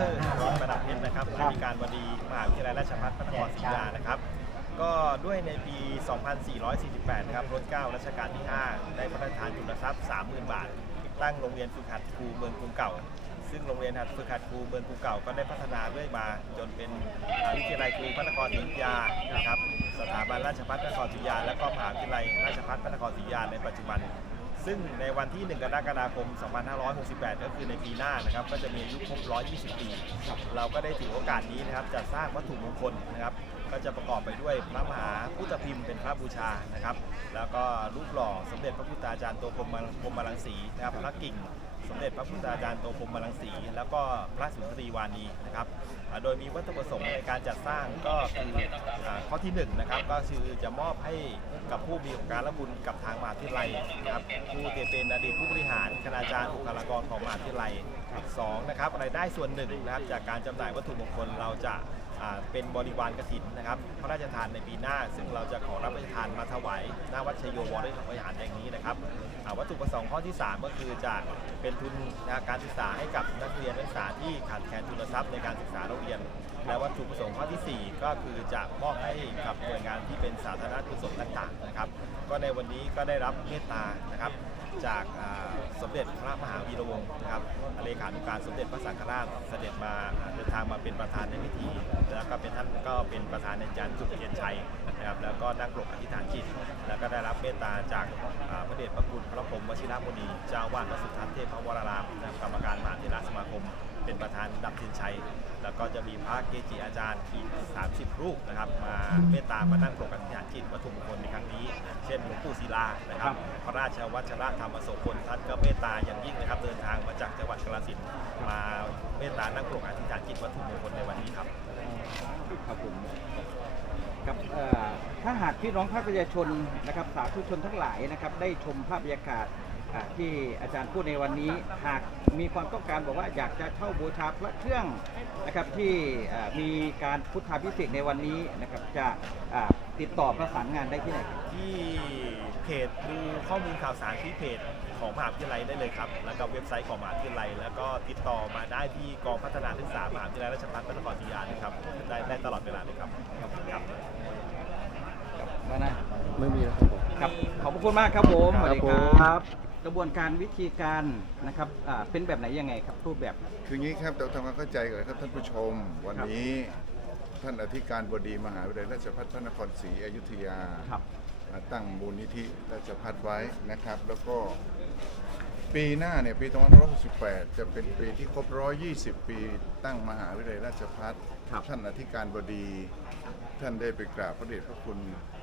รร้อนประดับเพชรนะครับอธิการบดีมหาวิทยาลัยราชภัฏพระนครศรีอยุธยานะครับก็ด้วยในปี 2448 นะครับรัชกาลรัชกาลที่ 5 ได้พระราชทานทุนทรัพย์ 30,000 บาท ตั้งโรงเรียนฝึกหัดครูเมืองกรุงเก่า ซึ่งโรงเรียนหัดฝึกหัดครูเมืองกรุงเก่าก็ได้พัฒนาเรื่อยมาจนเป็นมหาวิทยาลัยครูพระนครศรีอยุธยานะครับ สถาบันราชภัฏพระนครศรีอยุธยา และก็มหาวิทยาลัยราชภัฏพระนครศรีอยุธยาในปัจจุบัน ซึ่งในวันที่ 1 กรกฎาคม 2568 ก็คือในปีหน้านะครับ ก็จะมีอายุครบ 120 ปี เราก็ได้ถือโอกาสนี้นะครับจะสร้างวัตถุมงคลนะครับ ก็จะประกอบไปด้วยพระมหาพุทธพิมพ์เป็นพระบูชานะครับ แล้วก็รูปหล่อสมเด็จพระพุทธาจารย์โตพรมพรหมรังสีนะครับพระกิ่ง สมเด็จพระพุทธาจารย์โตพรหมรังสี แล้วก็พระสุนทรีวานีนะครับโดยมีวัตถุประสงค์ในการจัดสร้างก็คือข้อที่หนึ่งนะครับก็คือจะมอบให้กับผู้มีโอกาสละบุญกับทางมหาวิทยาลัยนะครับผู้เป็นอดีตผู้บริหารคณาจารย์บุคลากรของมหาวิทยาลัยสองนะครับรายได้ส่วนหนึ่งนะครับจากการจำหน่ายวัตถุมงคลเราจะ เป็นบริวารกฐินนะครับพระราชทานในปีหน้า ซึ่งเราจะขอรับพระราชทานมาถวายหน้าวัดชโยวรวิหารแห่งนี้นะครับวัตถุประสงค์ข้อที่ 3 ก็คือจะเป็นทุนการศึกษาให้กับนักเรียนนักศึกษาที่ขาดแคลนทุนทรัพย์ในการศึกษาเราเรียน และวัตถุประสงค์ข้อทีสี่4 ก็คือจะมอบให้กับหน่วยงานที่เป็นสาธารณกุศลต่างๆนะครับ ก็ในวันนี้ก็ได้รับเมตตานะครับจาก เด็จพระมหาวีระวงศ์นะครับเลขานุการสมเด็จพระสังฆราชเสด็จมาเดินทางมาเป็นประธานในพิธี แล้วก็เป็นท่านก็เป็นประธานในจารย์จุขเทียนชัยนะครับแล้วก็นั่งกลบอธิษฐานจิต แล้วก็ได้รับเมตตาจากพระเดชพระคุณพระพรหมวชิรมุนีเจ้าวาดพระสุทัศน์เทพวรารามกรรมการมหาเทรสมาคม เป็นประธานดับเทียนชัย แล้วก็จะมีพระเกจิอาจารย์อีก 30 รูปนะครับ มาเมตตามานั่งปลกอธิษฐานจิตวัตถุมงคลในครั้งนี้ เช่นหลวงปู่ศิลานะครับ พระราชวัชระธรรมโสพลท่านก็เมตตาอย่างยิ่งนะครับ เดินทางมาจากจังหวัดกาฬสินธุ์มาเมตตานั่งปลกอธิษฐานจิตวัตถุมงคลในวันนี้ครับครับผมกับเอ่อถ้าหากพี่น้องภาคประชาชนนะครับสาธุชนทั้งหลายนะครับได้ชมภาพบรรยากาศ อ่าที่อาจารย์พูดในวันนี้หากมีความต้องการบอกว่าอยากจะเช่าบูชาพระเครื่องนะครับที่อ่ามีการพุทธาพิเศษกในวันนี้นะครับจะอ่าติดต่อประสานงานได้ที่ไหนครับที่เพจดูข้อมูลข่าวสารที่เพจของมหาวิทยาลัยได้เลยครับ แล้วก็เว็บไซต์ของมหาวิทยาลัย แล้วก็ติดต่อมาได้ที่กองพัฒนาศึกษามหาวิทยาลัยราชภัฏพระนครศรีอยุธยานะครับได้ได้ตลอดเวลาเลยครับครับครับมานะไม่มีแล้วครับผมครับขอบพระคุณมากครับผมสครับวัสดีผมครับ กระบวนการวิธีการนะครับอ่าเป็นแบบไหนยังไงครับรูปแบบ คืออย่างนี้ครับเราทำความเข้าใจก่อนครับท่านผู้ชม วันนี้ ท่านอธิการบดีมหาวิทยาลัยราชภัฏพระนครศรีอยุธยาครับ มาตั้งมูลนิธิราชภัฏไว้นะครับ แล้วก็ปีหน้าเนี่ยปี2568 จะเป็นปีที่ครบ 120 ปีตั้งมหาวิทยาลัยราชภัฏครับ ท่านอธิการบดี ท่านได้ไปกราบพระเดชพระคุณ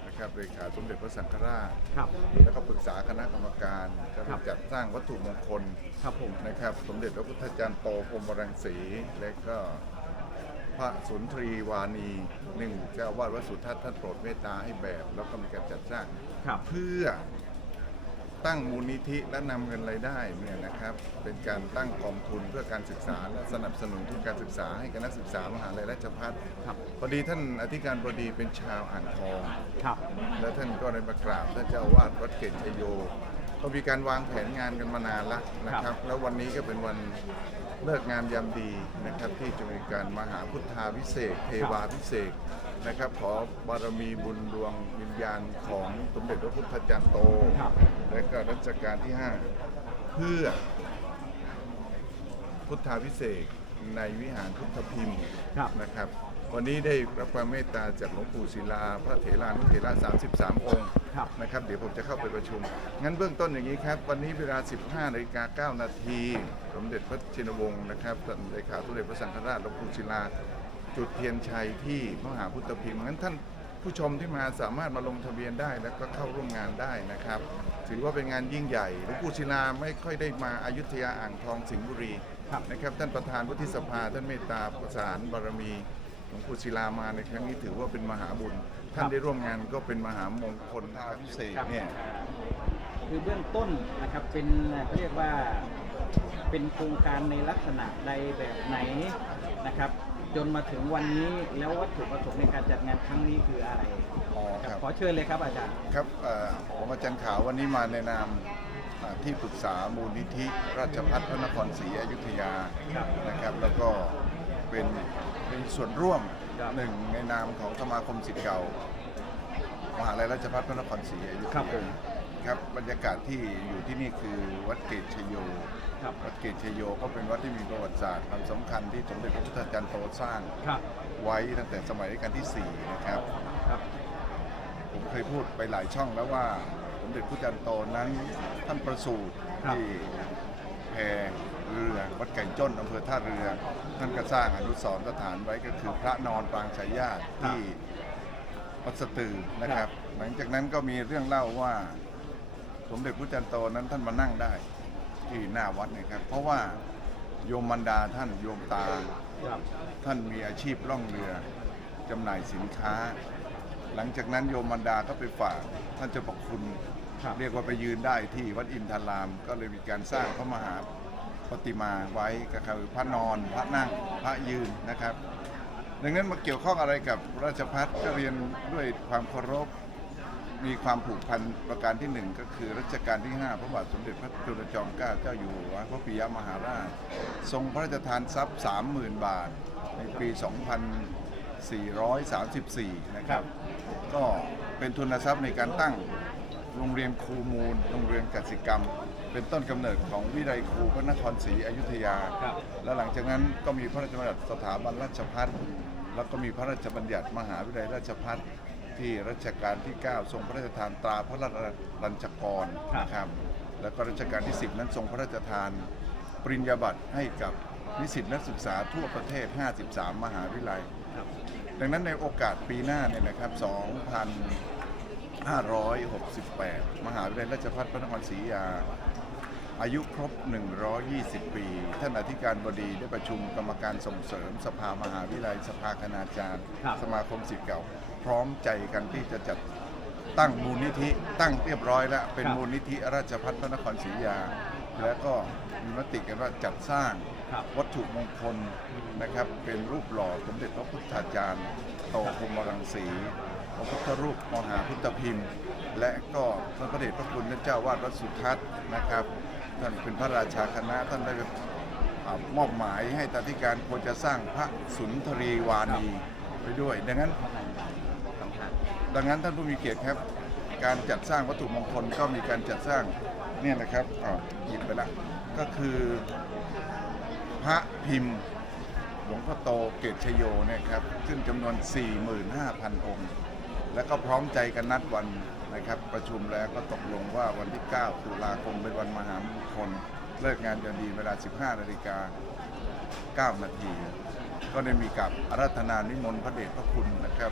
นะครับเลขาสมเด็จพระสังฆราชครับ แล้วก็ปรึกษาคณะกรรมการก็ครัได้บจัดสร้างวัตถุมงคลครับผม นะครับ สมเด็จพระพุทธจารย์โตพรหมรังสี และก็พระสุนทรีวานีหนึ่งเจ้าอาวาดวัดสุทัศน์ท่านโปรดเมตตาให้แบบ แล้วก็มีการจัดสร้าง ครับ เพื่อ ตั้งมูลนิธิและนำเงินรายได้เนี่ยนะครับเป็นการตั้งกองทุนเพื่อการศึกษาและสนับสนุนทุนการศึกษาให้กับนักศึกษามหาลัยราชภัฏครับพอดีท่านอธิการบดีเป็นชาวอ่างทองครับแล้วท่านก็ได้มากราบท่านเจ้าอาวาดวัดเกตชย โยก็มีการวางแผนงานกันมานานแล้วนะคครัรับบแล้ววันนี้ก็เป็นวันเลิกงามยามดีนะครับ ที่จะมีการมหาพุทธาพิเศษกเทวาพิเศษกนะครับ ขอบารมีบุญดวงวิญญาณของสมเด็จพระพุทธจารย์โตครับและก็รัชกาลที่ 5 เพื่อพุทธาพิเศษกในวิหารพุทธพิมพ์ครับนะครับ วันนี้ได้รับความเมตตาจากหลวงปู่ศิลา พระเถรานุเถระ33 องค์ ครับ นะครับ เดี๋ยวผมจะเข้าไปประชุม งั้นเบื้องต้นอย่างนี้ครับ วันนี้เวลา 15นาฬิกา9นาทีสมเด็จพระชินวงศ์นะครับท่านเลขาธุเดชพระสังฆราชหลวงปู่ศิลา จุดเทียนชัยที่มหาพุทธพิมพ์งั้นท่านผู้ชมที่มาสามารถมาลงทะเบียนได้แล้วก็เข้าร่วมงานได้นะครับ ถือว่าเป็นงานยิ่งใหญ่หลวงปู่ศิลาไม่ค่อยได้มาอายุทยาอ่างทองสิงห์บุรีครับนะครับท่านประธานวุฒิสภาท่านเมตตาประสานบารมีห ลวงปู่ศิลามาในครั้งนี้ถือว่าเป็นมหาบุญ ท่านได้ร่วมงานก็เป็นมหามงคลนะครับพิเศษเนี่ยคือเบื้องต้นนะครับเป็นเขาเรียกว่าเป็นโครงการในลักษณะใดแบบไหนนะครับ จนมาถึงวันนี้แล้ววัตถุประสงค์ในการจัดงานครั้งนี้คืออะไรอ๋อครับขอเชิญเลยครับอาจารย์ครับเอ่อผมอาจารย์ขาววันนี้มาในนามอ่าที่ปรึกษามูลนิธิ ราชพัฒพระนครศรีอยุธยาครับนะครับ แล้วก็เป็น เป็นส่วนร่วมครับหนึ่งในนามของสมาคมศิษย์เก่ามหาลัยราชภัฏพระนครศรีอยุธครับผยามครับบรรยากาศที่อยู่ที่นี่คือวัดเกตชโย ครับ วัดเกตชโยก็เป็นวัดที่มีประวัติศาสตร์ความสำคัญที่สมเด็จพระพุทธจารย์โตสร้าง ครับไว้ตั้งแต่สมัยรัชกาลที่ 4 นะครับ ครับ ผมเคยพูดไปหลายช่องแล้วว่าสมเด็จพระจันทร์โตนั้นท่านประสูติครับ ที่แพ เรือวัดไก่จ้นอำเภอท่าเรือ ท่านก็สร้างอนุสรณ์สถานไว้ก็คือพระนอนปางชายาตที่วัดสตือนะครับ หลังจากนั้นก็มีเรื่องเล่าว่า สมเด็จพระจันทร์โตนั้นท่านมานั่งได้ที่หน้าวัดนะครับ เพราะว่าโยมมันดาท่านโยมตาครับท่านมีอาชีพล่องเรือจำหน่ายสินค้า หลังจากนั้นโยมมันดาก็ไปฝากท่านเจ้าประคุณครับเรียกว่าไปยืนได้ที่วัดอินทาราม ก็เลยมีการสร้างพระมหา ปฏิมาไว้ก็คือพระนอน พระนั่ง พระยืนนะครับ ดังนั้นมาเกี่ยวข้องอะไรกับราชพัฒก็เรียนด้วยความเคารพ มีความผูกพันประการที่หนึ่งก็คือรัชกาลที่ 5 พระบาทสมเด็จพระจุลจอมเกล้าเจ้าอยู่หัวพระปิยมหาราช ทรงพระราชทานทรัพย์ 30,000 บาท ในปี 2434 นะครับ ก็เป็นทุนทรัพย์ในการตั้งโรงเรียนครูมูล โรงเรียนกสิกรรม เป็นต้นกำเนิดของวิไลครูพระนครศรีอยุธยา ครับ แล้วหลังจากนั้นก็มีพระราชบัญญัติสถาบันราชพัฒแล้วก็มีพระราชบัญญัติมหาวิทยาลัยราชพัฒที่รัชกาลที่ 9 ทรงพระราชทานตราพระราชรัญจกรครับนะครับ แล้วก็รัชกาลที่ 10 นั้นทรงพระราชทานปริญญาบัตรให้กับนิสิตนักศึกษาทั่วประเทศ 53 มหาวิทยาลัย ครับ ดังนั้นในโอกาสปีหน้าเนี่ยนะครับ 2,568 มหาวิทยาลัยราชภัฏพระนครศรีอยุธยา อายุครบ 120 ปี ท่านอธิการบดีได้ประชุมกรรมการส่งเสริม สภามหาวิทยาลัย สภาคณาจารย์ครับสมาคมศิษย์เก่า พร้อมใจกันที่จะจัดตั้งมูลนิธิ ตั้งเรียบร้อยแล้ว เป็นครับมูลนิธิราชภัฏพระนครศรีอยุธยา แล้วก็มีมติกันว่าจัดสร้างครับวัตถุมงคลนะครับ เป็นรูปหล่อสมเด็จพระพุทธาจารย์โตพรหมรังสีพระพุทธรูปมหาพุทธพิมพ์ และก็พระประเดชพระคุณท่านเจ้าวาดวัดสุทัศน์นะครับ ท่านเป็นพระราชาคณะท่านได้อ่ามอบหมายให้ตาธิการควรจะสร้างพระสุนทรีวานีไปด้วย ดังนั้น ดังนั้นท่านผู้มีเกียรติครับ การจัดสร้างวัตถุมงคลก็มีการจัดสร้างเนี่ยนะครับอ๋อหยิบไปละก็คือพระพิมพ์หลวงพ่อโตเกตชโยเนี่ยครับซึ่งจำนวน 45,000 องค์ แล้วก็พร้อมใจกันนัดวัน นะครับประชุมแล้วก็ตกลงว่าวันที่ 9 ตุลาคมเป็นวันมหามงคลเลิกงานยามดีเวลา 15นาฬิกา9นาทีก็ได้มีกับอาราธนานิมนต์พระเดชพระคุณนะครับ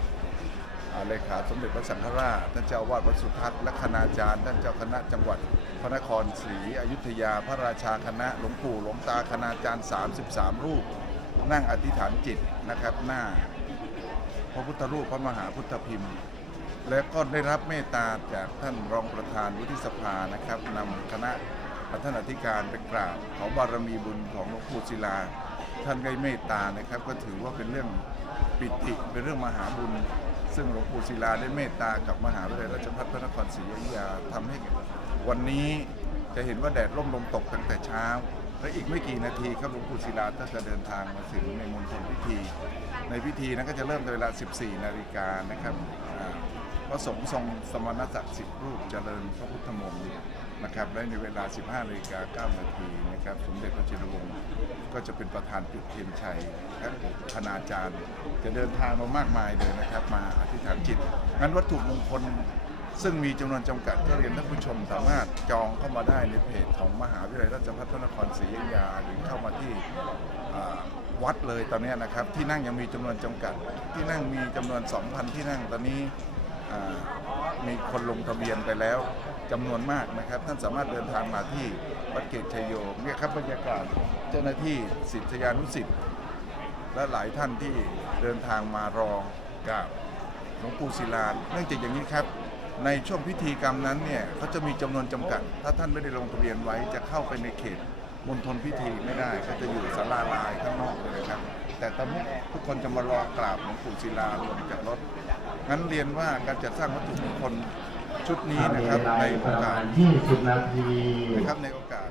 เลขาสมเด็จพระสังฆราชท่านเจ้าวาดวัดสุทัศน์และคณาจารย์ท่านเจ้าคณะจังหวัดพระนครศรีอยุธยาพระราชาคณะหลวงปู่หลวงตาคณาจารย์ 33 รูป นั่งอธิษฐานจิตนะครับหน้า พระพุทธรูปพระมหาพุทธพิมพ์ และก็ได้รับเมตตาจากท่านรองประธานวุฒิสภานะครับนำคณะท่านอธิการไปกราบขอบารมีบุญของหลวงปู่ศิลา ท่านได้เมตตานะครับ ก็ถือว่าเป็นเรื่องปิติเป็นเรื่องมหาบุญ ซึ่งหลวงปู่ศิลาได้เมตตากับมหาวิทยาลัยราชภัฏพระนครศรีอยุธยาทำให้วันนี้จะเห็นว่าแดดร่มลมตกตั้งแต่เช้า และอีกไม่กี่นาทีครับหลวงปู่ศิลาก็จะเดินทางมาถึงในมณฑลพิธี ในพิธีนั้นก็จะเริ่มในเวลา 14 นาฬิกานะครับ ระสงฆ์ทรงสมณศักดิ์สิบรูปเจริญพระพุทธมนต์นะครับและในเวลา 15นาฬิกา9นาทีนะครับ สมเด็จพระจินวงศ์ก็จะเป็นประธานจุดเทียนชัยและคณาจารย์ จะเดินทางมามากมายเลยนะครับ มาอธิษฐานจิต งั้นวัตถุมงคลซึ่งมีจำนวนจำกัดก็เรียนท่านผู้ชมสามารถจองเข้ามาได้ในเพจของมหาวิทยาลัยราชภัฏพระนครศรีอยุธยาหรือเข้ามาที่วัดเลยตอนนี้นะครับ ที่นั่งยังมีจำนวนจำกัด ที่นั่งมีจำนวน 2,000 ที่นั่งตอนนี้ มีคนลงทะเบียนไปแล้วจำนวนมากนะครับ ท่านสามารถเดินทางมาที่วัดเกตชัยโยเนี่ยครับบรรยากาศเจ้าหน้าที่ศิษยานุศิษย์และหลายท่านที่เดินทางมารอกับหลวงปู่ศิลาเนื่องจากอย่างนี้ครับ ในช่วงพิธีกรรมนั้นเนี่ยเขาจะมีจำนวนจำกัด ถ้าท่านไม่ได้ลงทะเบียนไว้จะเข้าไปในเขตมณฑลพิธีไม่ได้ก็จะอยู่ศาลาลายข้างนอกเลยนะครับ แต่ตอนนี้ทุกคนจะมารอกราบหลวงปู่ศิลาลงจากรถ งั้นเรียนว่าการจัดสร้างวัตถุมงคลชุดนี้นะครับในโอกาส20นาทีนะครับในโอกาส